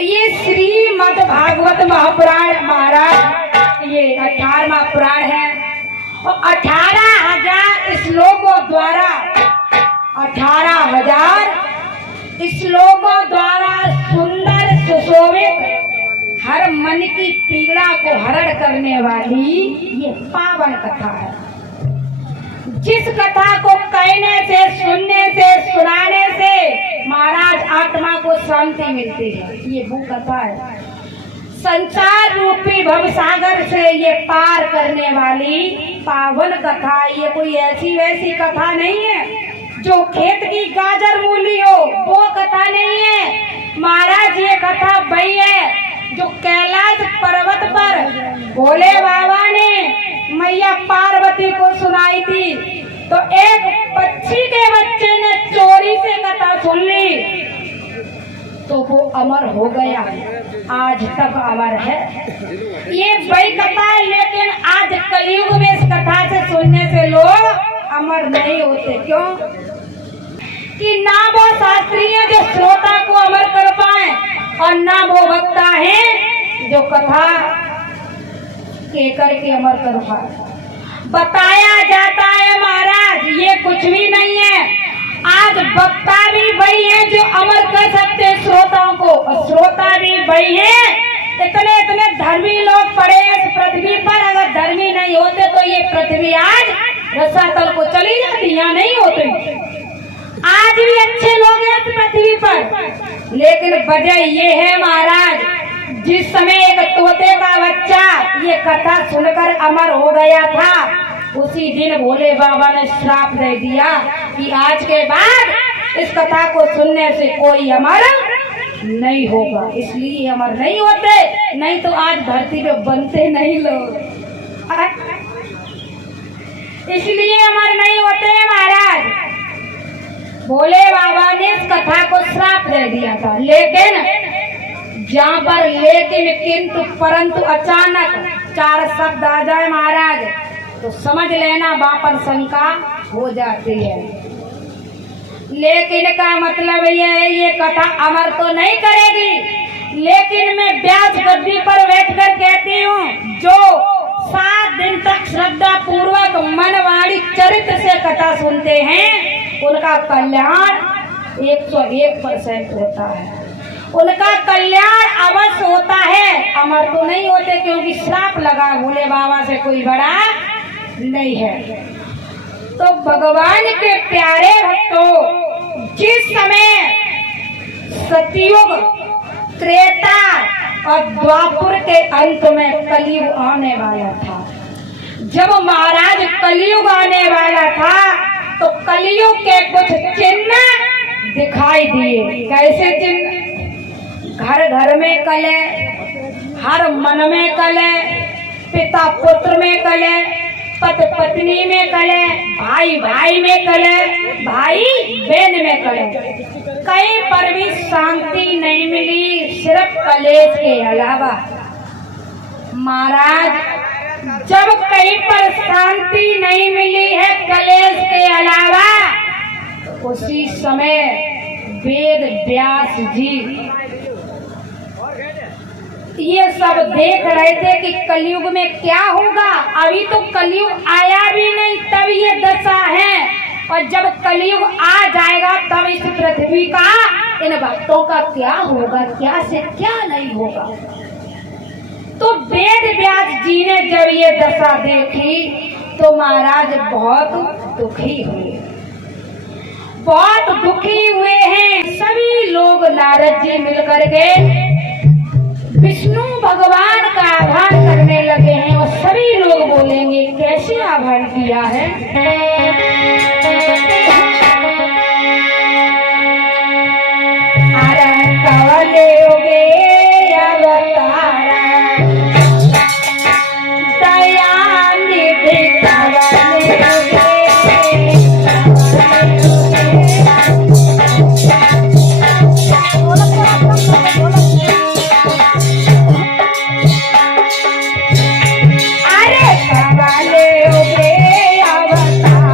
ये श्रीमद् भागवत महापुराण महाराज ये 18वां पुराण है और 18,000 श्लोकों द्वारा 18,000 श्लोकों द्वारा सुंदर सुशोभित हर मन की पीड़ा को हरण करने वाली ये पावन कथा है। जिस कथा को कहने से, सुनने से, सुनाने से महाराज आत्मा को शांति मिलती है, ये वो कथा है। संसार रूपी भवसागर से ये पार करने वाली पावन कथा। ये कोई ऐसी वैसी कथा नहीं है जो खेत की गाजर मूली हो, वो कथा नहीं है महाराज। ये कथा वही है जो कैलाश पर्वत पर भोले बाबा ने मैया पार्वती को सुनाई थी। तो एक पक्षी के बच्चे ने चोरी से कथा सुन ली तो वो अमर हो गया, आज तक अमर है। ये वही कथा है, लेकिन आज कलयुग में इस कथा से सुनने से लोग अमर नहीं होते। क्यों? कि ना वो शास्त्री है जो श्रोता को अमर कर पाए और ना वो वक्ता है जो कथा के करके अमर कर पाए। बताया जाता है महाराज ये कुछ भी नहीं है। आज वक्ता भी वही है जो अमर कर सकते हैं श्रोताओं को, और श्रोता भी वही है। इतने इतने धर्मी लोग पड़े इस पृथ्वी पर, अगर धर्मी नहीं होते तो ये पृथ्वी आज रसातल को चली जाती, यहाँ नहीं होती। आज भी अच्छे लोग हैं इस पृथ्वी पर, लेकिन वजह ये है महाराज, जिस समय एक तोते का बच्चा ये कथा सुनकर अमर हो गया था, उसी दिन भोले बाबा ने श्राप दे दिया कि आज के बाद इस कथा को सुनने से कोई अमर नहीं होगा। इसलिए अमर नहीं होते, नहीं तो आज धरती पे बनते नहीं लोग। इसलिए अमर नहीं होते महाराज। भोले बाबा ने इस कथा को श्राप दे दिया था, लेकिन जहाँ पर लेकिन, किंतु, परंतु, अचानक 4 शब्द आ जाए महाराज तो समझ लेना वहाँ पर शंका हो जाती है। लेकिन का मतलब ये है, ये कथा अमर तो नहीं करेगी, लेकिन मैं व्यास गद्दी पर बैठकर कहती हूँ जो 7 दिन तक श्रद्धा पूर्वक मन वाणी चरित्र से कथा सुनते हैं उनका कल्याण 101% होता है। उनका कल्याण अवश्य होता है, अमर तो नहीं होते, क्योंकि श्राप लगा भोले बाबा से कोई बड़ा नहीं है। तो भगवान के प्यारे भक्तों, जिस समय सतयुग, त्रेता और द्वापर के अंत में कलयुग आने वाला था, जब महाराज कलयुग आने वाला था तो कलयुग के कुछ चिन्ह दिखाई दिए। कैसे चिन्ह? घर घर में कलह, हर मन में कलह, पिता पुत्र में कलह, पति पत्नी में कलह, भाई भाई में कलह, भाई बहन में कलह। कहीं पर भी शांति नहीं मिली, सिर्फ कलेश के अलावा। महाराज जब कहीं पर शांति नहीं मिली है कलेश के अलावा, तो उसी समय वेद व्यास जी ये सब देख रहे थे कि कलयुग में क्या होगा। अभी तो कलयुग आया भी नहीं, तब ये दशा है, और जब कलयुग आ जाएगा तब इस पृथ्वी का, इन भक्तों का क्या होगा, क्या से क्या नहीं होगा। तो वेद व्यास जी ने जब ये दशा देखी तो महाराज बहुत दुखी हुए, बहुत दुखी हुए हैं। सभी लोग नारद जी मिलकर के विष्णु भगवान का आभार करने लगे हैं, और सभी लोग बोलेंगे कैसे आभार किया है। अरे कवले होगे अवतारा, दयानिधि कवले होगे। अरे कवले होगे अवतारा,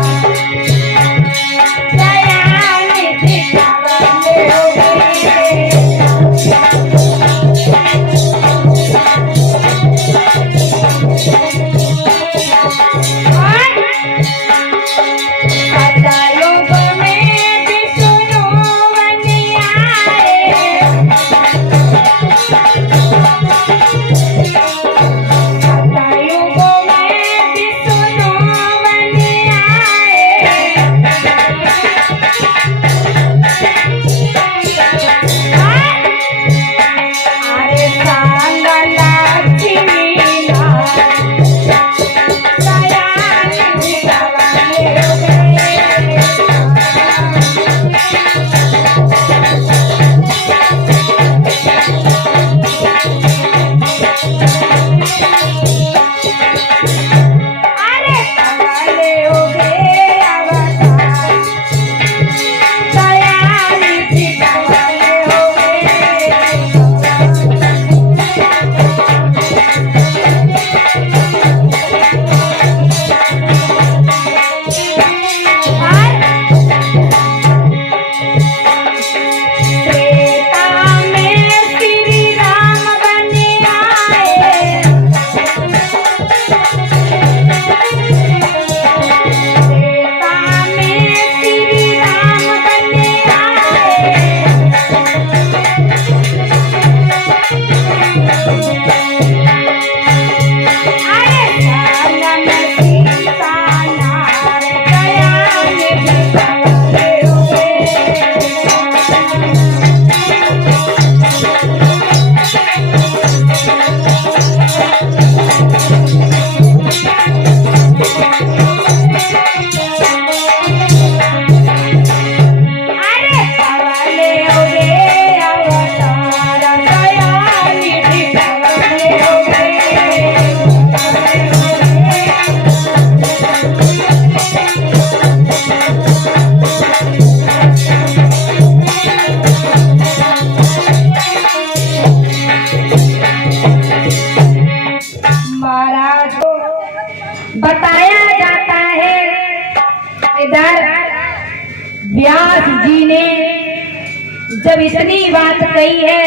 जब इतनी बात कही है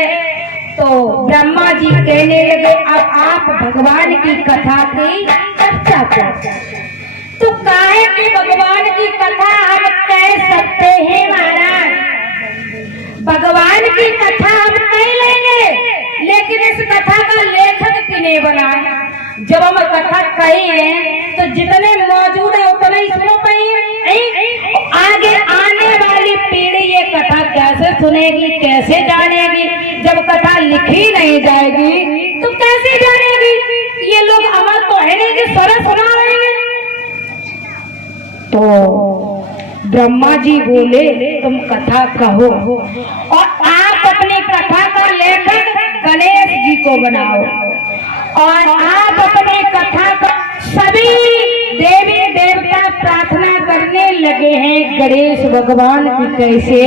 तो ब्रह्मा जी कहने लगे अब आप भगवान की कथा की चर्चा करो। तो काहे कि भगवान की कथा हम कह सकते हैं महाराज, भगवान की कथा हम कह लेंगे, लेकिन इस कथा का लेखक किने बनाया। जब हम कथा कही है तो जितने मौजूद है उतने ही सुनो पाइए, आगे आने वाली पीढ़ी ये कथा कैसे सुनेगी, कैसे जानेगी। जब कथा लिखी नहीं जाएगी तो कैसे जानेगी। ये लोग अमर तो है नहीं कि स्वर सुना रहे हैं। तो ब्रह्मा जी बोले तुम कथा कहो और आप अपनी कथा का लेखक गणेश जी को बनाओ और आप अपनी कथा का सभी देवी देवता प्रार्थना करने लगे हैं गणेश भगवान की कैसे।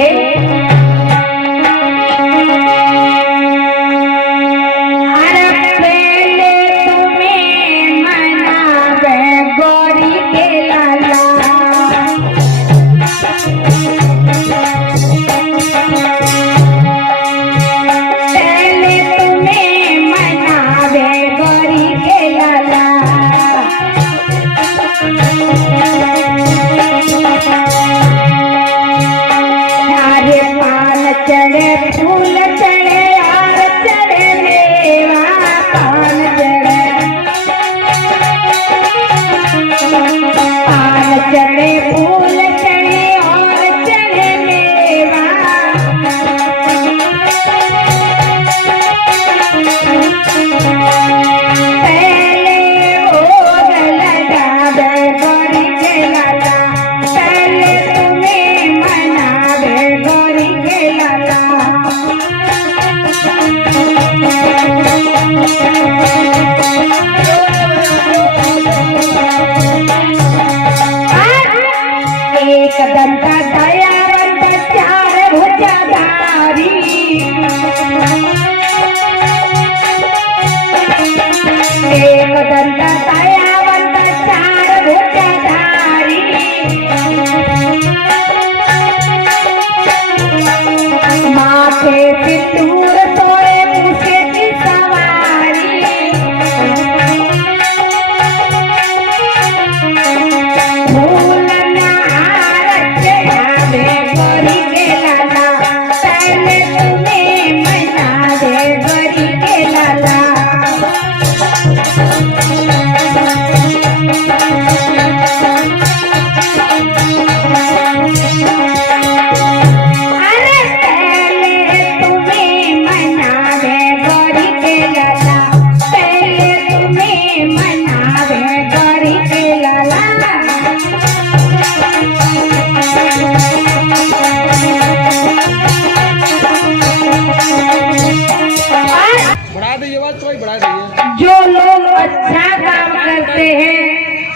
जो लोग अच्छा काम करते हैं,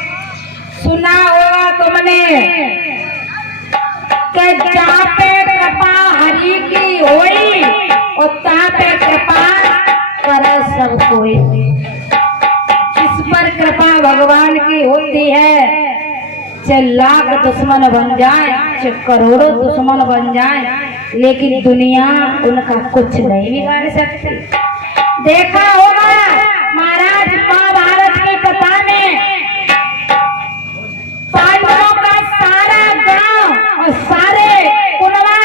सुना होगा तुमने कि जहाँ पे कृपा हरि की होई और तहाँ पे कृपा करे सब कोई। जिस पर कृपा भगवान की होती है, चाहे लाख दुश्मन बन जाए, चाहे करोड़ों दुश्मन बन जाए, लेकिन दुनिया उनका कुछ नहीं बिगाड़ सकती। देखा होगा महाराज महाभारत की कथा में पांडवों का सारा गांव और सारे कुलवा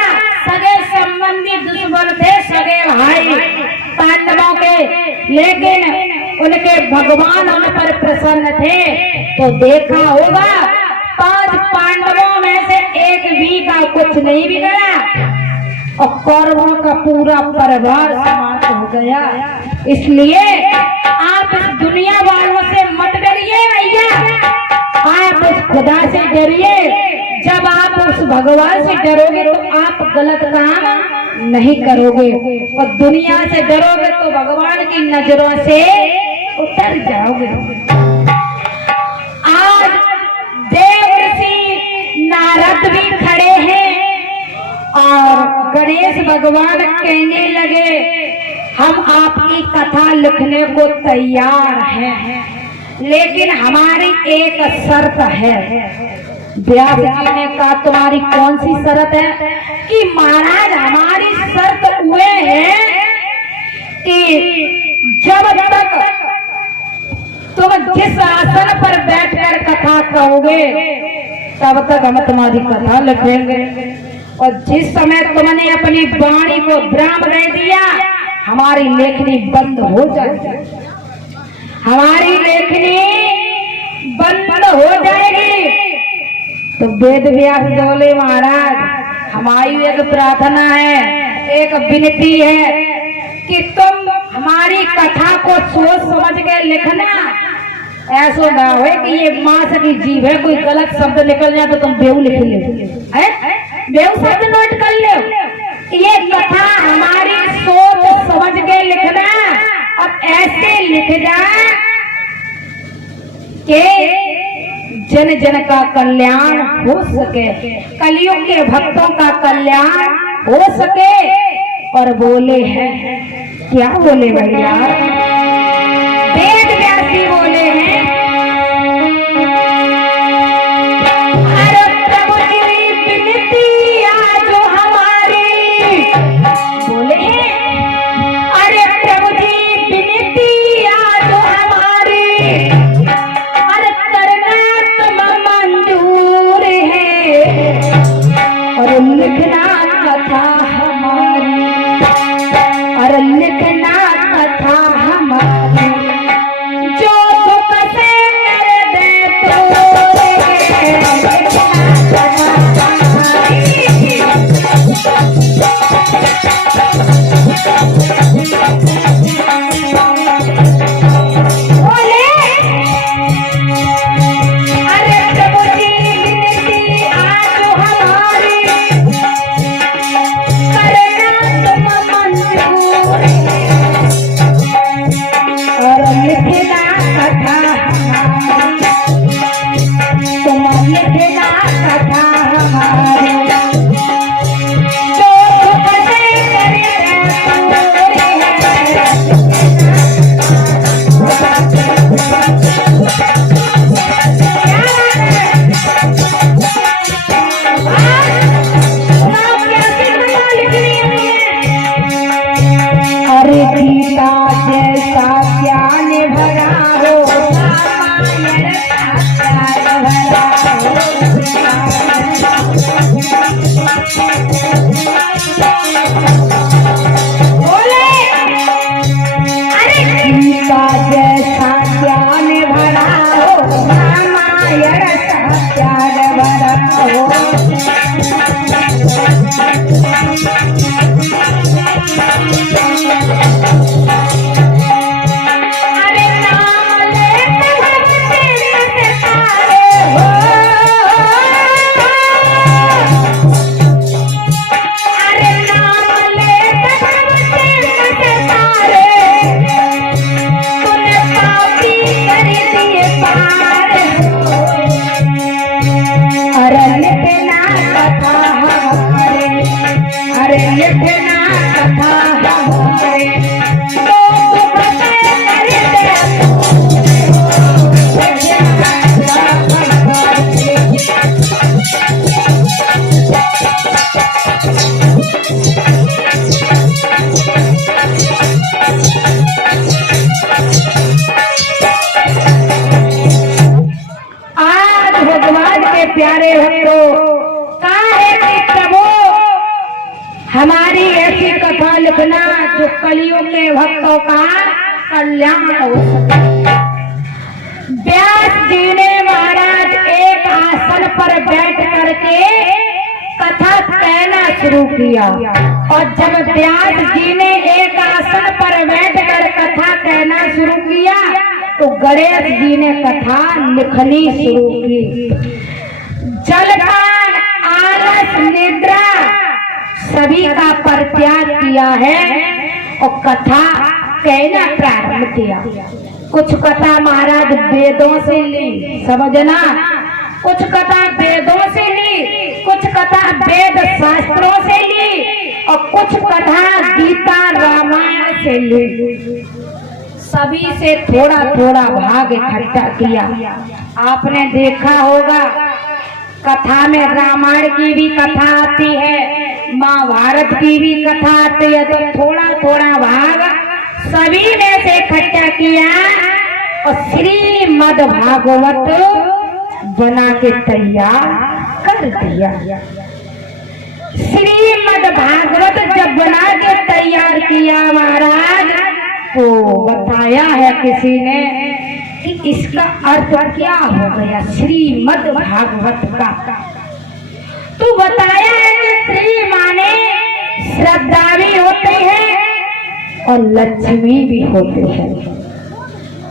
सगे संबंधी दुश्मन थे, सगे भाई पांडवों के, लेकिन उनके भगवान उन पर प्रसन्न थे। तो देखा होगा 5 पांडवों में से एक भी का कुछ नहीं बिगड़ा और कौरवों का पूरा परिवार समाप्त हो गया। इसलिए आप इस दुनिया वालों से मत डरिए भैया, आप उस खुदा से डरिए। जब आप उस भगवान से डरोगे तो आप गलत काम नहीं करोगे, और दुनिया से डरोगे तो भगवान की नजरों से उतर जाओगे। आज देव ऋषि नारद भी खड़े हैं और गणेश भगवान कहने लगे हम आपकी कथा लिखने को तैयार हैं, लेकिन हमारी एक शर्त है। व्यास जी ने कहा तुम्हारी कौन सी शर्त है? कि महाराज हमारी शर्त हुए है कि जब तक तुम जिस आसन पर बैठकर कथा कहोगे तब तक हम तुम्हारी कथा लिखेंगे, और जिस समय तुमने अपनी वाणी को विराम दे दिया हमारी लेखनी बंद हो जाएगी, हमारी लेखनी बंद हो जाएगी। तो वेद व्यास बोले महाराज हमारी एक प्रार्थना है, एक विनती है कि तुम हमारी कथा को सोच समझ के लिखना, ऐसा ना हो कि ये माँ की जीव है कोई गलत शब्द निकल जाए तो तुम बेऊ लिख ले, बेऊ शब्द नोट कर ले। ये कथा हमारी सोच समझ के लिखना, अब ऐसे लिख जाए कि जन जन का कल्याण हो सके, कलियुग के भक्तों का कल्याण हो सके। और बोले हैं क्या बोले भैया? वेद व्यास जी बोले हैं अरे प्रभु जी विनती आज हमारी, बोले अरे प्रभु जी विनती आज हमारी, अरे करना तुम मंजूर है और लिखना कथा हमारी, अरे लिखना कथा हमारी, जो दुख से कर दे तो बोले अरे प्रभु जी विनती आज हमारी, करना तुम मंजूर है और लिखना कथा हमारी, तुम लिखना कथा हमारी, जो दुख से करे अरे गीता जैसा ज्ञान भरा हो, रामायण का ज्ञान भरा हो। बोले अरे गीता जैसा ज्ञान भरा हो, रामायण का ज्ञान भरा हो। अरे नाम लेते भक्ति सतारे हो, अरे नाम लेते भक्ति सतारे, तूने पापी कर दिए पार हो, अरे लिखना कथा हमारे, अरे लिखना कथा हमारे, तो दुख से कर दे आज भगवान के प्यारे भक्तों कहा है कि प्रभु हमारी ऐसी कथा लिखना जो कलियुग के भक्तों का कल्याण हो सके। व्यास जी ने महाराज एक आसन पर बैठ करके कथा कहना शुरू किया, और जब व्यास जी ने एक आसन पर बैठकर कथा कहना शुरू किया तो गणेश जी ने कथा लिखनी शुरू की। जलपान आलस निद्रा सभी का परित्याग किया है और कथा कहना प्रारंभ किया। कुछ कथा महाराज वेदों से ली, समझना, कुछ कथा वेदों से ली, कुछ कथा वेद शास्त्रों से ली और कुछ कथा गीता रामायण से ली। सभी से थोड़ा थोड़ा भाग इकट्ठा किया। आपने देखा होगा कथा में रामायण की भी कथा आती है, महाभारत की भी कथा आती है, तो थोड़ा थोड़ा भाग सभी ने से इकट्ठा किया और श्रीमद् भागवत बना के तैयार कर दिया। श्रीमद् भागवत जब बना के तैयार किया महाराज, तो बताया है किसी ने कि इसका अर्थ क्या हो गया श्रीमद् भागवत का। तो बताया है कि श्री माने श्रद्धा भी होते हैं और लक्ष्मी भी होते हैं,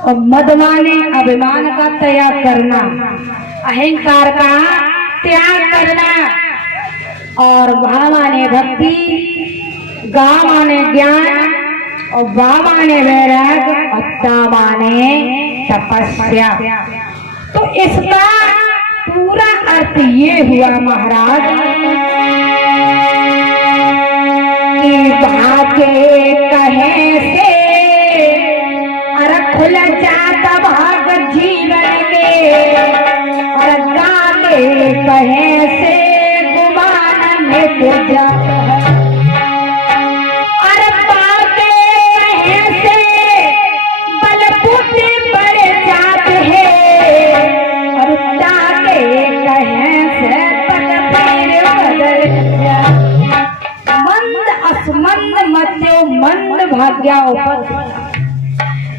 और मद माने अभिमान का त्याग करना, अहंकार का त्याग करना, और भा माने भक्ति, गा माने ज्ञान, और बा माने वैराग, और ता माने तपस्या। तो इसका पूरा अर्थ ये हुआ महाराज कि भागे कहे से अरे खुल जाता भाग जीवन के, और गागे कहे से गुमान में पूजा, मंद भाग्या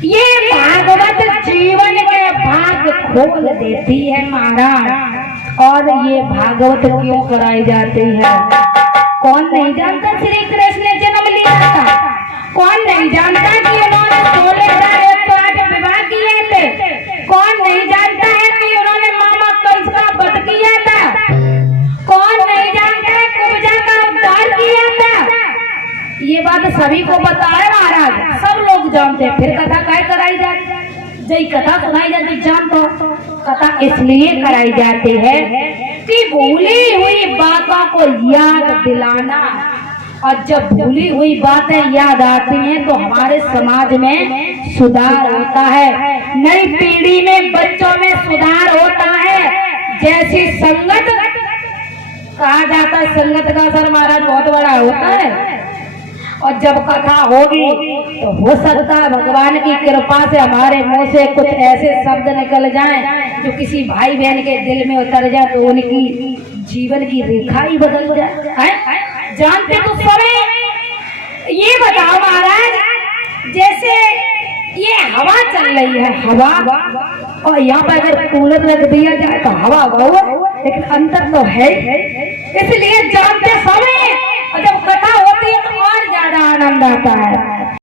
ये भागवत जीवन के भाग खोल देती है महाराज। और ये भागवत क्यों कराई जाती है? कौन नहीं जानता श्री कृष्ण ने जन्म लिया था? कौन नहीं जानता कि उन्होंने 16,108 विवाह किए थे? कौन नहीं जानता है कि उन्होंने मामा कंस का वध किया था? कौन नहीं जानता है कुब्जा का उद्धार किया था? ये बात सभी को पता है महाराज, सब लोग जानते हैं। फिर कथा काय कराई जाती? जय कथा सुनाई जाती जानते हो? कथा इसलिए कराई जाती है कि भूली हुई बातों को याद दिलाना, और जब भूली हुई बातें याद आती हैं तो हमारे समाज में सुधार होता है, नई पीढ़ी में बच्चों में सुधार होता है। जैसी संगत कहा जाता है, संगत का असर महाराज बहुत बड़ा होता है। और जब कथा होगी तो हो सकता है भगवान की कृपा से हमारे मुंह से कुछ ऐसे शब्द निकल जाएं जो किसी भाई बहन के दिल में उतर जाए, तो उनकी जीवन की रेखा ही बदल जाए। जानते तो सभी। ये बताओ महाराज, जैसे ये हवा चल रही है, हवा, और यहाँ पर अगर कूलर लग दिया जाए तो हवा बहुत, लेकिन अंतर तो है। इसलिए जानते सभी, और जब कथा होती है तो और ज्यादा आनंद आता है।